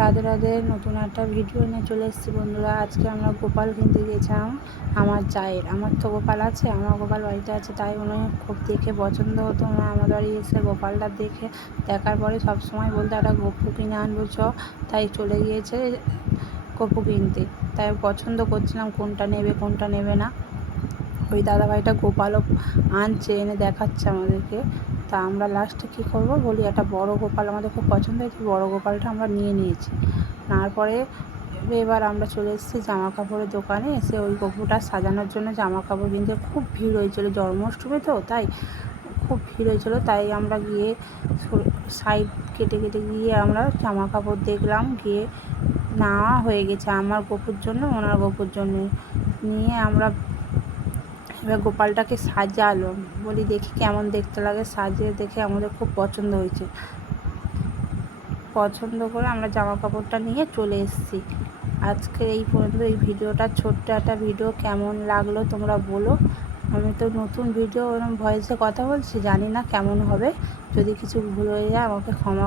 রাধে রাধে, নতুন একটা ভিডিও নিয়ে চলে এসেছি বন্ধুরা। আজকে আমরা গোপাল কিনতে গিয়েছিলাম আমার জায়ের। আমার তো গোপাল আছে, আমার গোপাল বাড়িতে আছে, তাই উনি খুব দেখে পছন্দ হতো। ওনার আমার বাড়ি এসে গোপালটা দেখার পরে সবসময় বলতে একটা গপ্পু কিনে আনবো চ, তাই চলে গিয়েছে গপ্পু কিনতে। তাই পছন্দ করছিলাম কোনটা নেবে না। ওই দাদাভাইটা গোপালও আনছে, এনে দেখাচ্ছে আমাদেরকে। তা আমরা লাস্টে কী করবো বলি, একটা বড় গোপাল আমাদের খুব পছন্দ হয়েছে, বড় গোপালটা আমরা নিয়েছি। নেওয়ার পরে এবার আমরা চলে এসেছি জামা কাপড়ের দোকানে। এসে ওই গপুটা সাজানোর জন্য জামা কাপড় কিনতে খুব ভিড় হয়েছিলো, জন্মাষ্টমী তো, তাই খুব ভিড় হয়েছিলো। তাই আমরা গিয়ে সাইড কেটে গিয়ে আমরা জামা কাপড় দেখলাম। গিয়ে নেওয়া হয়ে গেছে আমার গপুর জন্য, ওনার গপুর জন্য। নিয়ে আমরা এবার গোপালটাকে সাজালো, বলি দেখি কেমন দেখতে লাগে। সাজিয়ে দেখে আমাদের খুব পছন্দ হয়েছে। পছন্দ করে আমরা জামা কাপড়টা নিয়ে চলে এসেছি। আজকে এই পর্যন্ত। এই ভিডিওটা ছোট্ট একটা ভিডিও, কেমন লাগলো তোমরা বলো। আমি তো নতুন ভিডিও ভয়েসে কথা বলছি, জানি না কেমন হবে। যদি কিছু ভুল হয়ে যায় আমাকে ক্ষমা